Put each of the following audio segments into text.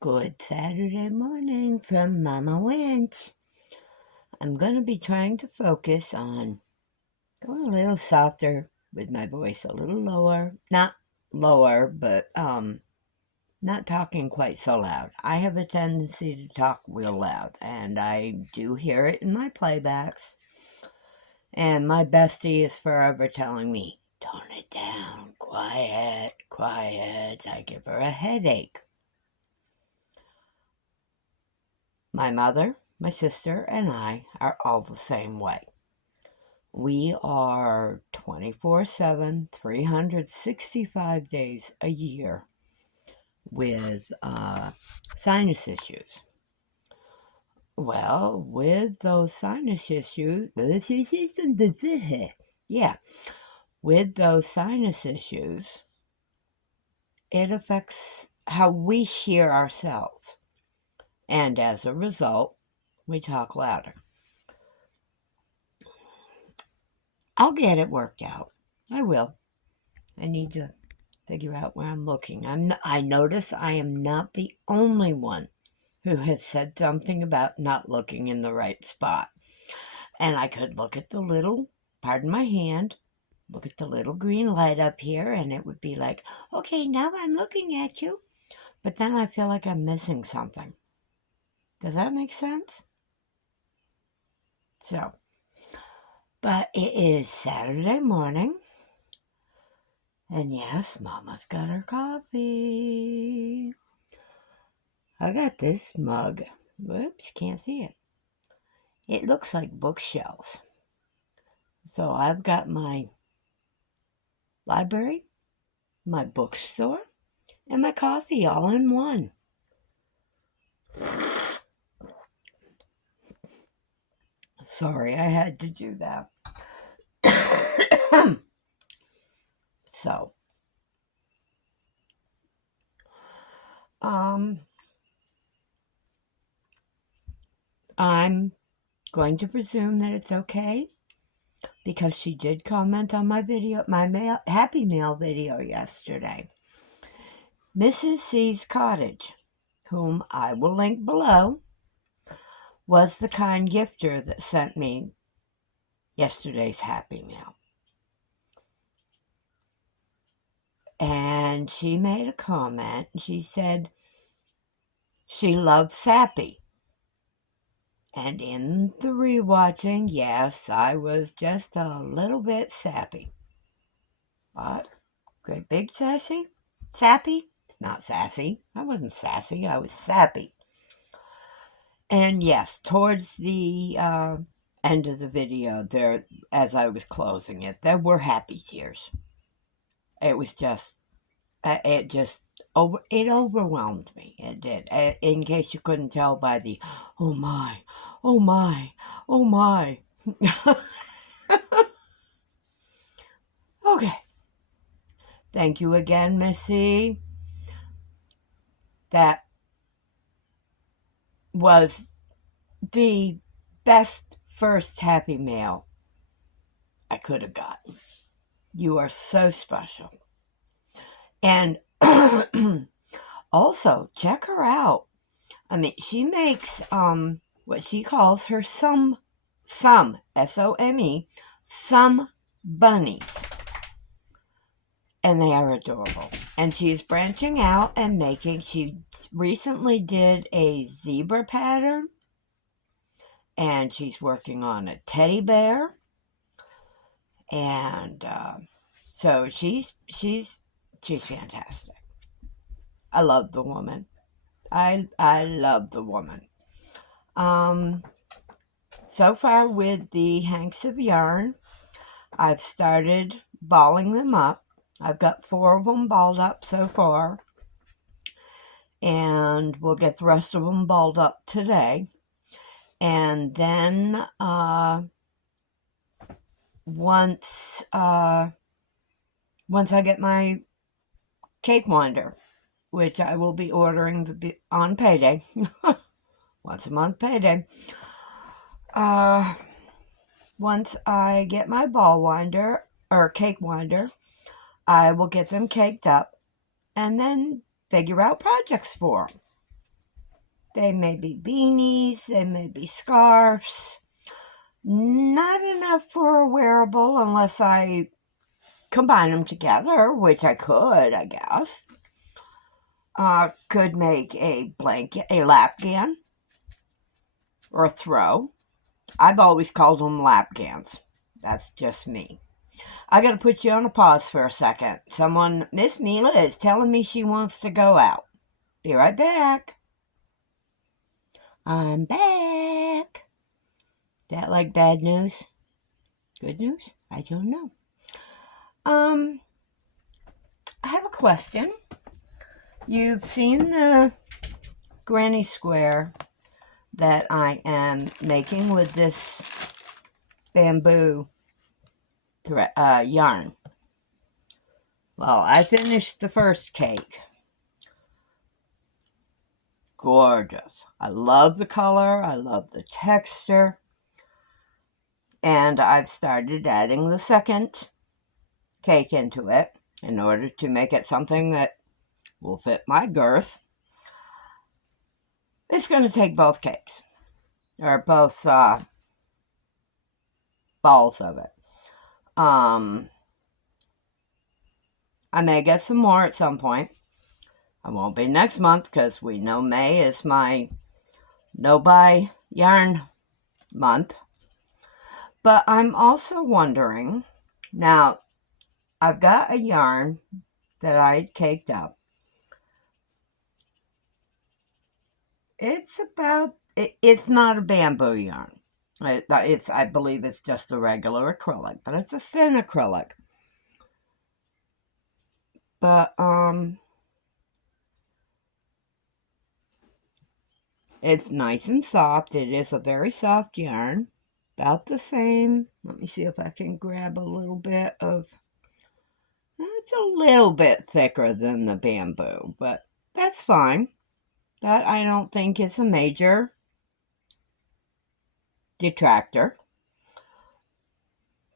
Good Saturday morning from Mama Wench. I'm going to be trying to focus on going a little softer with my voice, a little lower. Not lower, but not talking quite so loud. I have a tendency to talk real loud, and I do hear it in my playbacks. And my bestie is forever telling me, tone it down, quiet, quiet. I give her a headache. My mother, my sister, and I are all the same way. We are 24/7, 365 days a year with sinus issues. Well, with those sinus issues, yeah, with those sinus issues, it affects how we hear ourselves. And as a result, we talk louder. I'll get it worked out. I will. I need to figure out where I'm looking. I notice I am not the only one who has said something about not looking in the right spot. And I could look at the little, pardon my hand, look at the little green light up here, and it would be like, okay, now I'm looking at you. But then I feel like I'm missing something. Does that make sense? So, but it is Saturday morning. And yes, Mama's got her coffee. I got this mug. Whoops, can't see it. It looks like bookshelves. So I've got my library, my bookstore, and my coffee all in one. Sorry, I had to do that. So, I'm going to presume that it's okay because she did comment on my video, my Happy Mail video yesterday. Mrs. C's Cottage, whom I will link below, was the kind gifter that sent me yesterday's Happy Mail. And she made a comment. She said she loved Sappy. And in the rewatching, yes, I was just a little bit sappy. What? Great big sassy? Sappy? It's not sassy. I wasn't sassy. I was sappy. And yes, towards the end of the video, there, as I was closing it, there were happy tears. It was just, it overwhelmed me. It did. In case you couldn't tell by the, oh my, oh my, oh my. Okay. Thank you again, Missy. That was the best first Happy Mail I could have gotten. You are so special. And also, check her out. I mean, she makes what she calls her some S-O-M-E, some bunnies. And they are adorable. And she's branching out and she recently did a zebra pattern. And she's working on a teddy bear. And so she's fantastic. I love the woman. I love the woman. So far with the hanks of yarn, I've started balling them up. I've got 4 of them balled up so far. And we'll get the rest of them balled up today. And then once I get my cake winder, which I will be ordering on payday, once a month payday. Once I get my ball winder or cake winder, I will get them caked up and then figure out projects for them. They may be beanies, they may be scarves. Not enough for a wearable unless I combine them together, which I could, I guess. Could make a blanket, a lapgan, or a throw. I've always called them lapgans. That's just me. I gotta put you on a pause for a second. Miss Mila is telling me she wants to go out. Be right back. I'm back. That like bad news? Good news? I don't know. I have a question. You've seen the granny square that I am making with this bamboo yarn. Well, I finished the first cake. Gorgeous. I love the color. I love the texture. And I've started adding the second cake into it in order to make it something that will fit my girth. It's going to take both cakes, or both balls of it. I may get some more at some point. I won't be next month because we know May is my no-buy yarn month. But I'm also wondering, now I've got a yarn that I caked up. It's not a bamboo yarn. I believe it's just a regular acrylic, but it's a thin acrylic. But it's nice and soft. It is a very soft yarn, about the same. Let me see if I can grab a little bit of. It's a little bit thicker than the bamboo, but that's fine. That I don't think is a major detractor.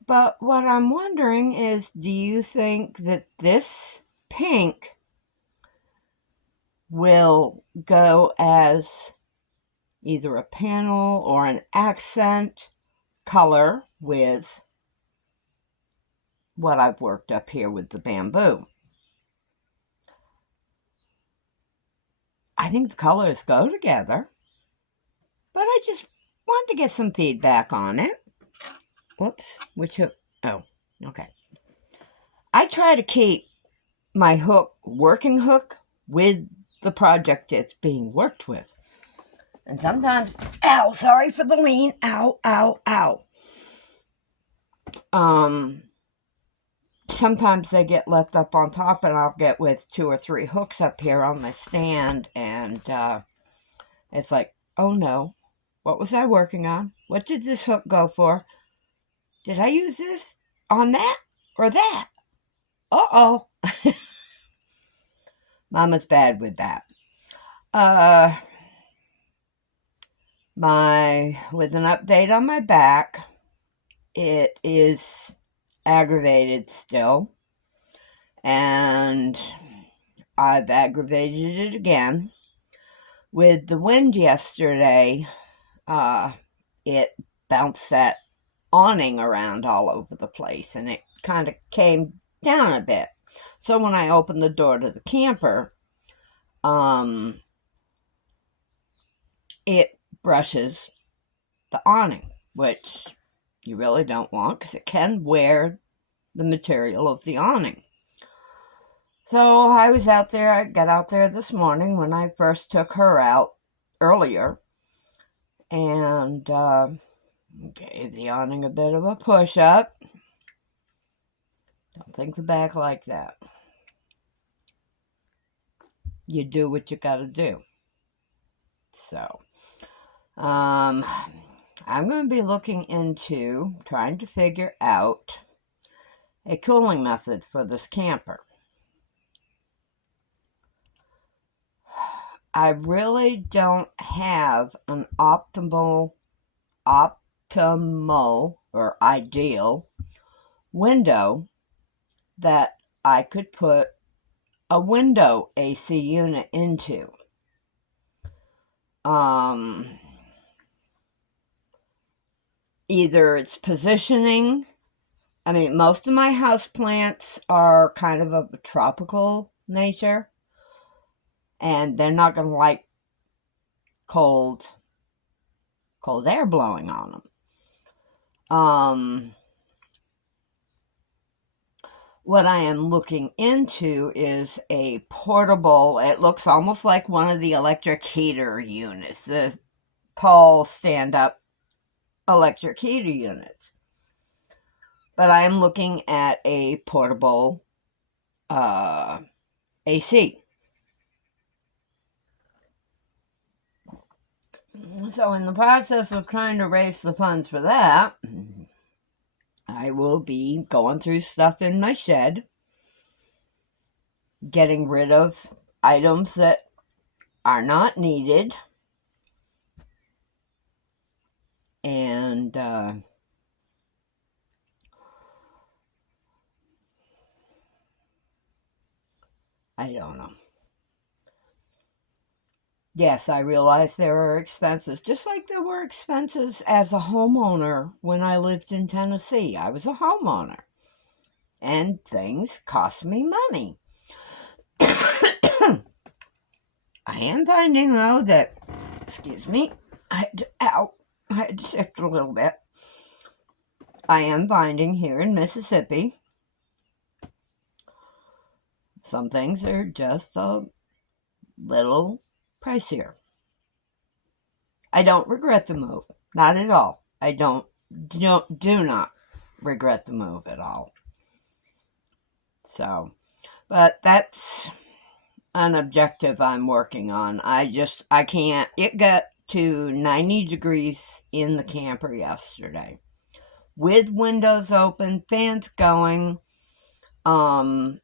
But what I'm wondering is, do you think that this pink will go as either a panel or an accent color with what I've worked up here with the bamboo? I think the colors go together, but I just wanted to get some feedback on it. Whoops, which hook? Oh, okay. I try to keep my working hook with the project it's being worked with. And sometimes, ow, sorry for the lean, ow, ow, ow. Sometimes they get left up on top, and I'll get with 2 or 3 hooks up here on my stand, and it's like, oh no, what was I working on? What did this hook go for? Did I use this on that or that? Uh-oh. Mama's bad with that. With an update on my back, it is aggravated still, and I've aggravated it again. With the wind yesterday, it bounced that awning around all over the place, and it kind of came down a bit. So when I opened the door to the camper, it brushes the awning, which you really don't want because it can wear the material of the awning. So I got out there this morning when I first took her out earlier, and gave the awning a bit of a push up. Don't think the back like that. You do what you gotta do. So, I'm going to be looking into trying to figure out a cooling method for this camper. I really don't have an optimal or ideal window that I could put a window AC unit into. Either it's positioning. I mean, most of my houseplants are kind of a tropical nature, and they're not going to like cold air blowing on them. What I am looking into is a portable, it looks almost like one of the electric heater units, the tall stand-up electric heater units. But I am looking at a portable AC. So in the process of trying to raise the funds for that, I will be going through stuff in my shed, getting rid of items that are not needed, and I don't know. Yes, I realize there are expenses, just like there were expenses as a homeowner when I lived in Tennessee. I was a homeowner, and things cost me money. I am finding, though, that, excuse me, I had to shift a little bit. I am finding here in Mississippi, some things are just a little pricier. I don't regret the move. Not at all. I do not regret the move at all. So, but that's an objective I'm working on. I can't. It got to 90 degrees in the camper yesterday, with windows open, fans going. I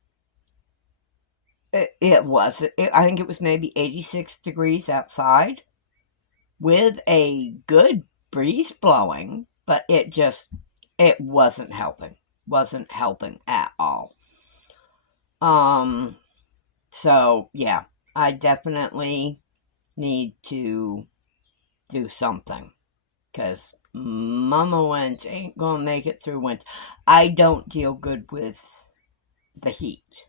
think it was maybe 86 degrees outside, with a good breeze blowing, but it wasn't helping. Wasn't helping at all. So yeah, I definitely need to do something, because Mama Wench ain't gonna make it through winter. I don't deal good with the heat,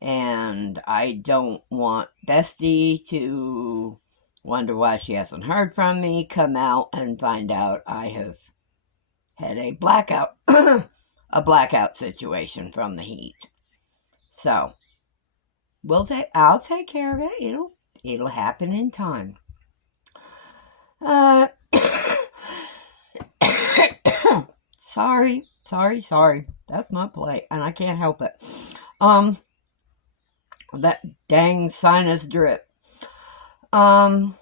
and I don't want Bestie to wonder why she hasn't heard from me, come out and find out I have had a blackout a blackout situation from the heat. So I'll take care of it. It'll happen in time. Sorry. That's my plate, and I can't help it. That dang sinus drip. Little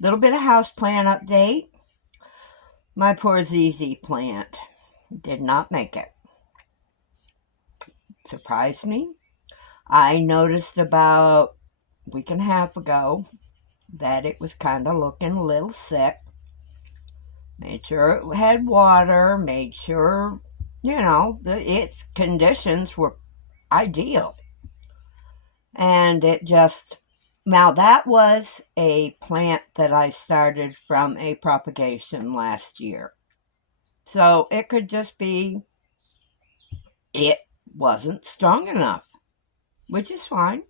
bit of house plant update. My poor ZZ plant did not make it. Surprised me. I noticed about a week and a half ago that it was kind of looking a little sick. Made sure it had water, made sure, its conditions were ideal. And now that was a plant that I started from a propagation last year. So it could just be it wasn't strong enough, which is fine.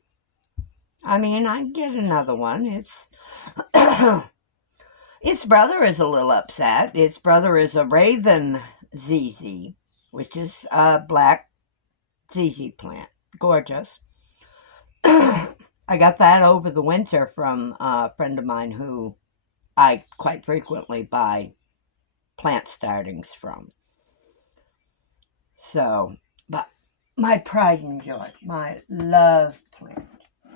I mean, I get another one. Its brother is a little upset. Its brother is a Raven ZZ, which is a black ZZ plant. Gorgeous. I got that over the winter from a friend of mine who I quite frequently buy plant startings from. So, but my pride and joy, my love plant.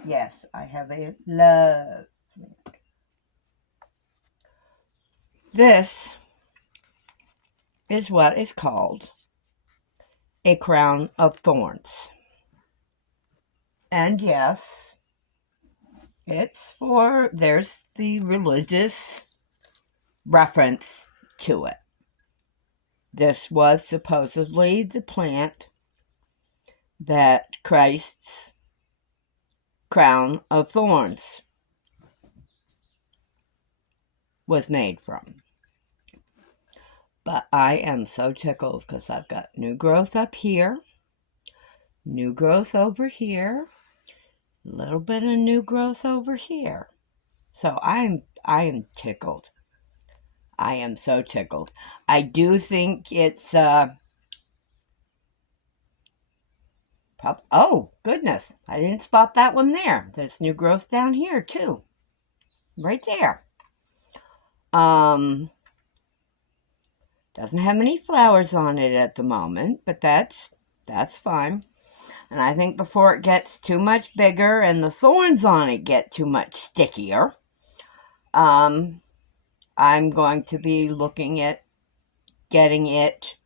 Yes, I have a love plant. This is what is called a crown of thorns. And yes, there's the religious reference to it. This was supposedly the plant that Christ's crown of thorns was made from. But I am so tickled because I've got new growth up here, new growth over here, a little bit of new growth over here. So I am tickled. I am so tickled. I do think it's oh goodness, I didn't spot that one there. There's new growth down here too. Right there. Doesn't have any flowers on it at the moment, but that's fine. And I think before it gets too much bigger and the thorns on it get too much stickier, I'm going to be looking at getting it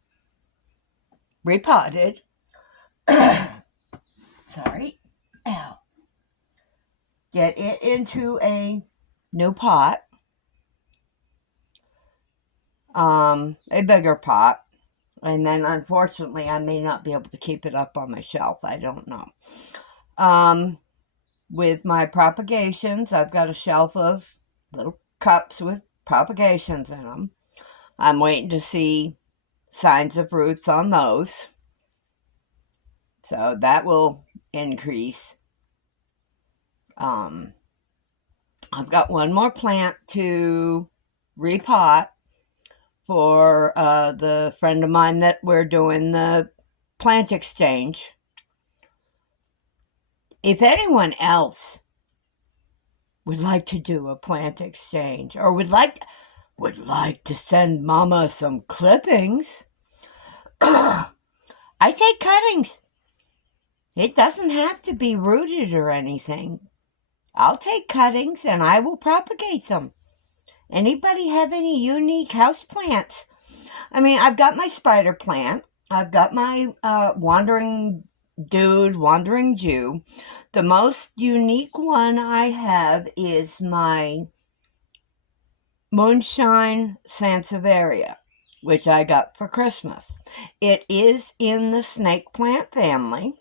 repotted. Sorry. Ow. Get it into a new pot. A bigger pot. And then, unfortunately, I may not be able to keep it up on my shelf. I don't know. With my propagations, I've got a shelf of little cups with propagations in them. I'm waiting to see signs of roots on those. So that will increase. I've got one more plant to repot for the friend of mine that we're doing the plant exchange. If anyone else would like to do a plant exchange or would like to send Mama some clippings, I take cuttings. It doesn't have to be rooted or anything. I'll take cuttings and I will propagate them. Anybody have any unique house plants? I mean, I've got my spider plant. I've got my wandering Jew. The most unique one I have is my moonshine sansevieria, which I got for Christmas. It is in the snake plant family,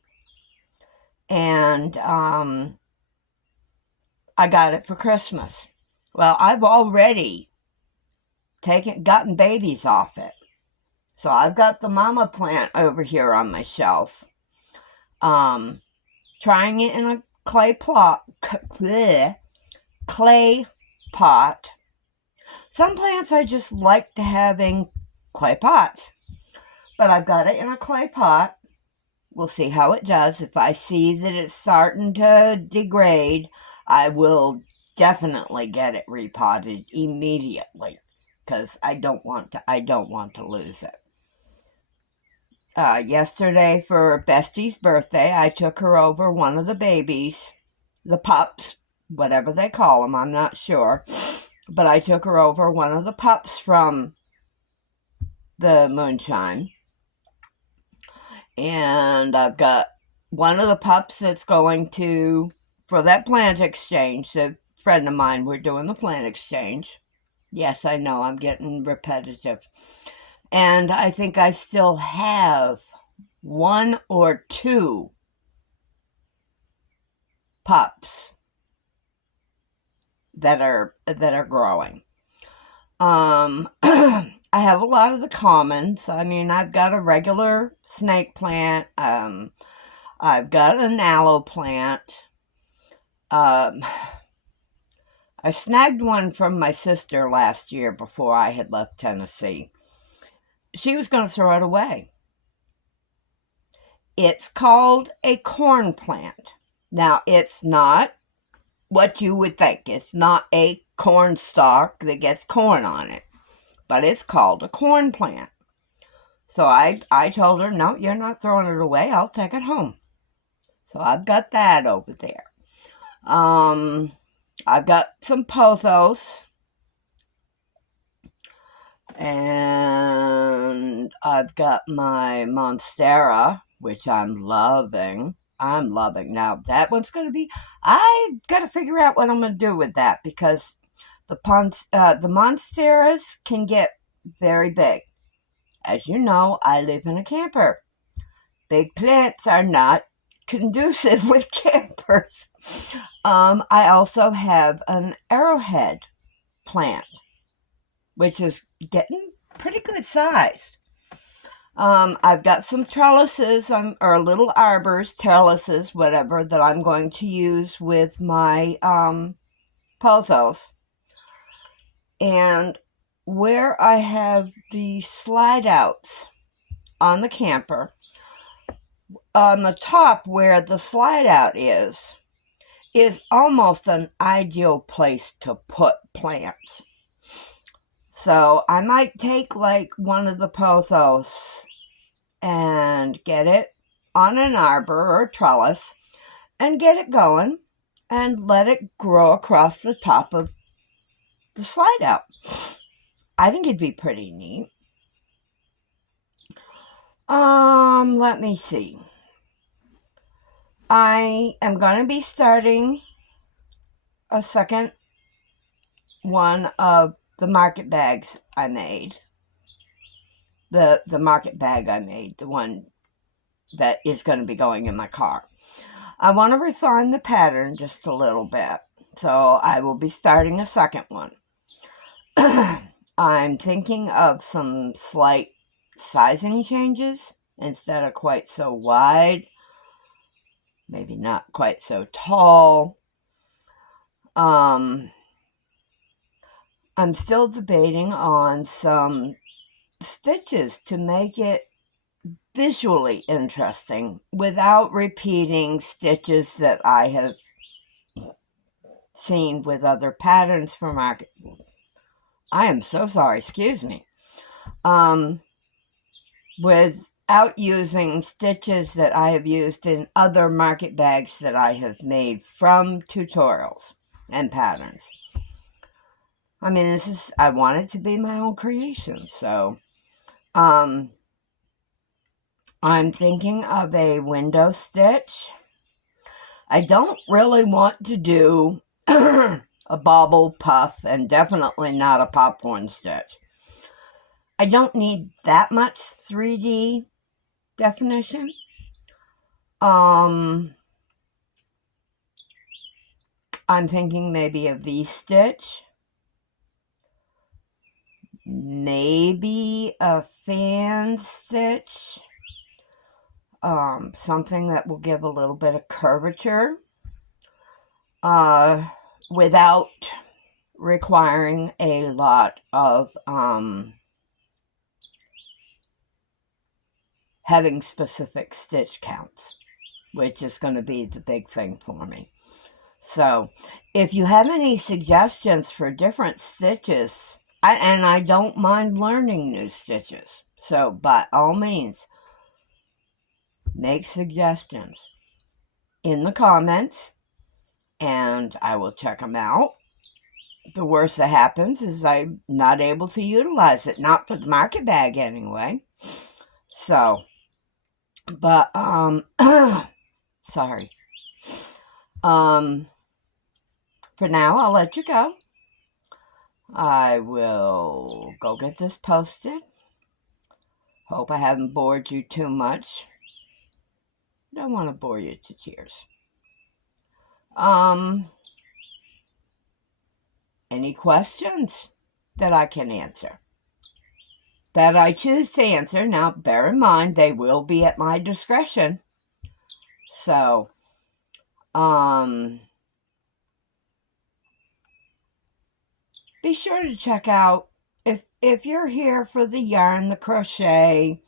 and I got it for Christmas. Well, I've already gotten babies off it. So I've got the mama plant over here on my shelf. Trying it in a clay pot. Some plants I just like to have in clay pots. But I've got it in a clay pot. We'll see how it does. If I see that it's starting to degrade, I will definitely get it repotted immediately because I don't want to lose it. Yesterday for Bestie's birthday, I took her over one of the babies, the pups, whatever they call them, I'm not sure. But I took her over one of the pups from the moonshine. And I've got one of the pups that's going for that plant exchange. A friend of mine, we're doing the plant exchange. Yes, I know, I'm getting repetitive. And I think I still have one or two pups that are growing. I have a lot of the commons. I mean, I've got a regular snake plant. I've got an aloe plant. I snagged one from my sister last year before I had left Tennessee. She was going to throw it away. It's called a corn plant. Now, it's not what you would think. It's not a corn stalk that gets corn on it. But it's called a corn plant. So I told her, no, you're not throwing it away. I'll take it home. So I've got that over there. I've got some pothos. And I've got my monstera, which I'm loving. Now, that one's going to be... I've got to figure out what I'm going to do with that because the monsteras can get very big. As you know, I live in a camper. Big plants are not conducive with campers. I also have an arrowhead plant. which is getting pretty good sized. I've got some trellises, or little arbors, trellises, whatever, that I'm going to use with my pothos. And where I have the slide outs on the camper, on the top where the slide out is almost an ideal place to put plants. So I might take like one of the pothos and get it on an arbor or a trellis and get it going and let it grow across the top of the slide out. I think it'd be pretty neat. Let me see. I am going to be starting a second one of the market bags I made. The market bag I made, the one that is going to be going in my car. I want to refine the pattern just a little bit, so I will be starting a second one. I'm thinking of some slight sizing changes. Instead of quite so wide, maybe not quite so tall. I'm still debating on some stitches to make it visually interesting without repeating stitches that I have seen with other patterns for market. I am so sorry, excuse me. Without using stitches that I have used in other market bags that I have made from tutorials and patterns. I mean, I want it to be my own creation, so I'm thinking of a window stitch. I don't really want to do a bobble puff, and definitely not a popcorn stitch. I don't need that much 3D definition. I'm thinking maybe a V-stitch. Maybe a fan stitch. Something that will give a little bit of curvature. Without requiring a lot of having specific stitch counts, which is going to be the big thing for me. So if you have any suggestions for different stitches, and I don't mind learning new stitches, so by all means, make suggestions in the comments and I will check them out. The worst that happens is I'm not able to utilize it, not for the market bag anyway. So, but, sorry. For now, I'll let you go. I will go get this posted. Hope I haven't bored you too much. Don't want to bore you to tears. Any questions that I can answer? That I choose to answer. Now, bear in mind, they will be at my discretion. So, be sure to check out, if you're here for the yarn, the crochet,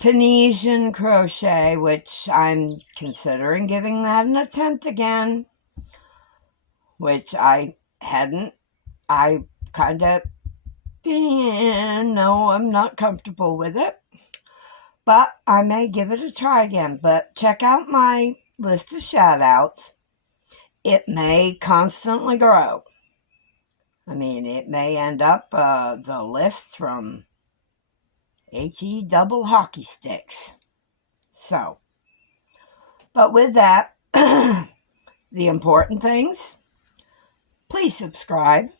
Tunisian crochet, which I'm considering giving that an attempt again, which I hadn't. I kind of, no, I'm not comfortable with it, but I may give it a try again. But check out my list of shout outs. It may constantly grow. I mean, it may end up the list from HE double hockey sticks. So, but with that, the important things, please subscribe.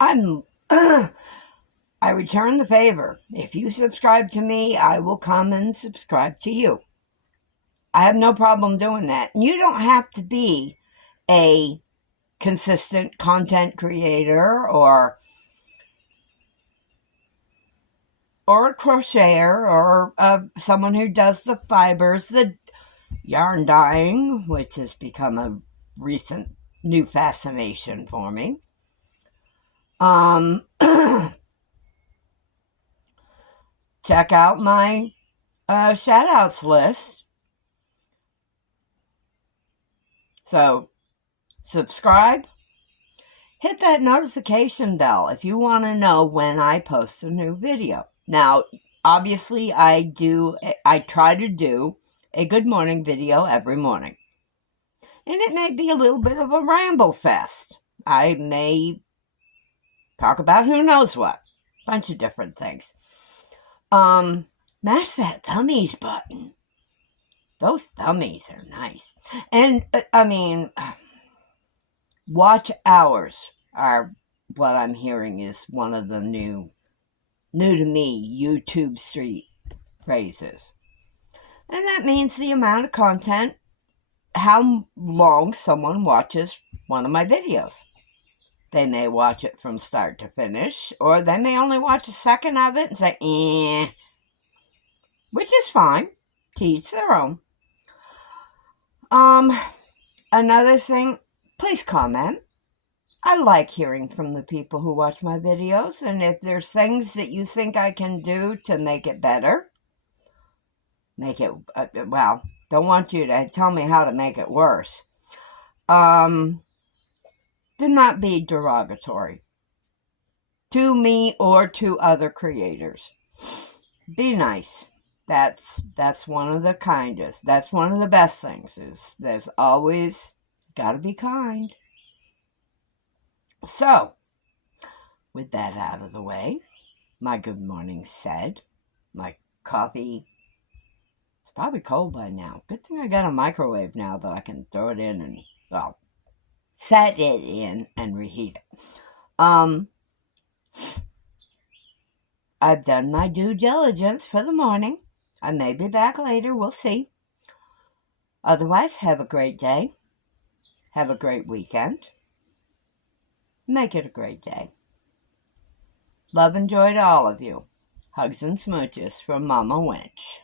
I return the favor. If you subscribe to me, I will come and subscribe to you. I have no problem doing that. You don't have to be a consistent content creator or a crocheter or someone who does the fibers, the yarn dyeing, which has become a recent new fascination for me. Check out my shout outs list. So subscribe, hit that notification bell if you want to know when I post a new video. Now, obviously, I try to do a good morning video every morning. And it may be a little bit of a ramble fest. I may talk about who knows what. Bunch of different things. Mash that thummies button. Those thummies are nice. And, watch hours are what I'm hearing is one of the new to me YouTube street phrases. And that means the amount of content, how long someone watches one of my videos. They may watch it from start to finish, or they may only watch a second of it and say, which is fine. To each their own. Another thing, please comment. I like hearing from the people who watch my videos, and if there's things that you think I can do to make it better, make it, don't want you to tell me how to make it worse. Do not be derogatory to me or to other creators. Be nice. That's one of the kindest. That's one of the best things is there's always got to be kind. So, with that out of the way, my good morning said, my coffee, it's probably cold by now. Good thing I got a microwave now that I can throw it in and, set it in and reheat it. I've done my due diligence for the morning. I may be back later. We'll see. Otherwise, have a great day. Have a great weekend. Make it a great day. Love and joy to all of you. Hugs and smooches from Mama Wench.